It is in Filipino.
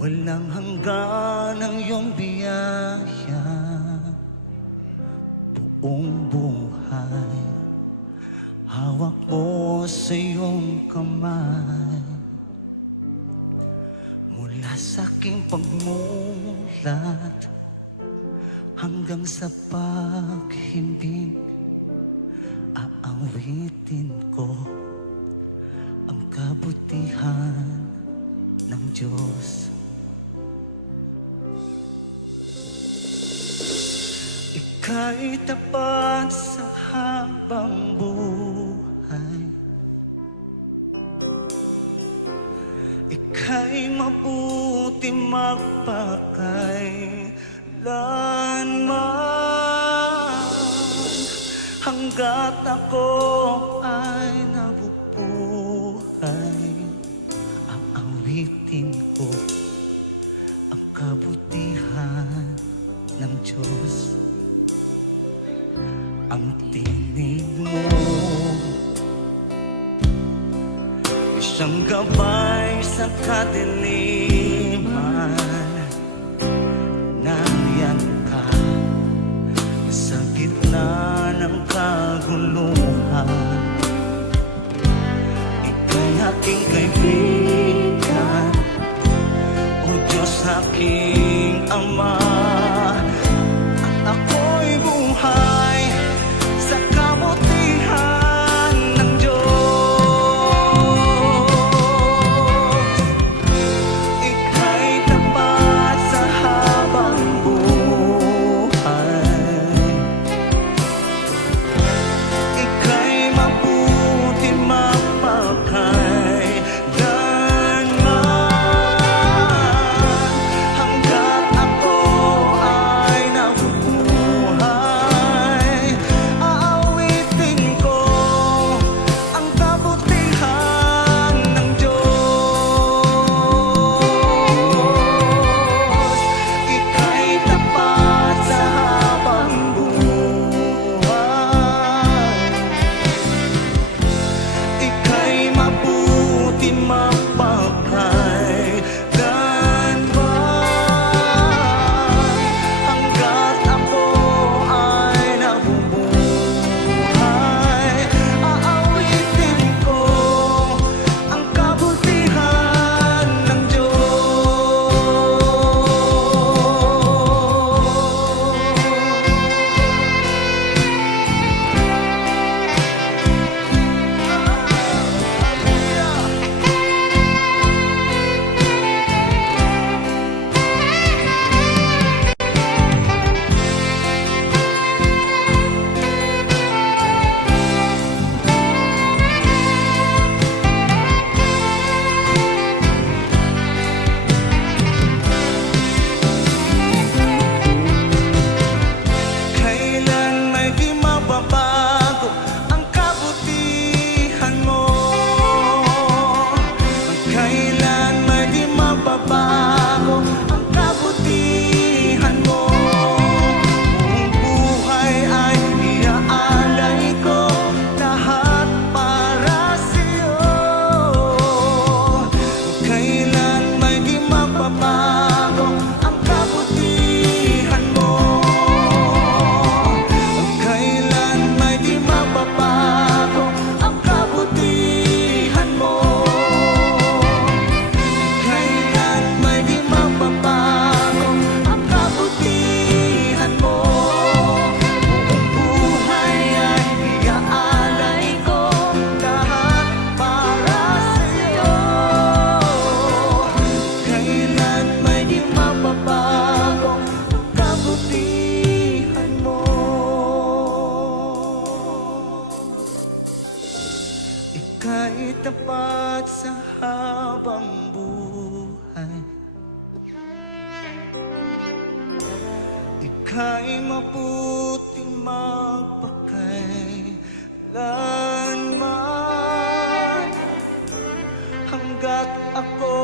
Walang hanggan ang iyong biyaya, buong buhay hawak mo sa iyong kamay. Mula sa aking pagmulat hanggang sa paghimbing, aawitin ko ang kabutihan ng Diyos. Ika'y tapat sa habang buhay, ika'y mabuti magpakailanman. Hanggat ako ay nabubuhay, aawitin ko ang kabutihan ng Diyos. Ang tinig mo, isang gabay sa kadiliman. Nariyan ka sa gitna ng kaguluhan. Ika'y aking kaibigan, O Diyos aking Ama. At ako'y buhay sa kabutihan ng Diyos. Ika'y tapat sa habang buhay, ika'y mabuti magpakailanman. Hanggat ako ay nabubuhay, aawitin ko ang kabutihan ng Diyos. Ika'y tapat sa habang buhay, ika'y mabuti magpakailanman. Hanggat ako ay nabubuhay, aawitin ko ang kabutihan ng Diyos. Kailan may di mababago ang kabutihan mo? Kailan may di mababago ang kabutihan mo? Buong buhay ay iaalay ko, lahat para sa'yo. Kailan may di mababago ang kabutihan mo? Kailan may di mababago ang kabutihan mo? Kailan may di mababago ang kabutihan mo? Buong buhay ay iaalay ko, lahat para sa'yo. Kailan may di mababago ang kabutihan mo? Ika'y tapat sa habang buhay, ika'y mabuti magpakailanman. Hanggat ako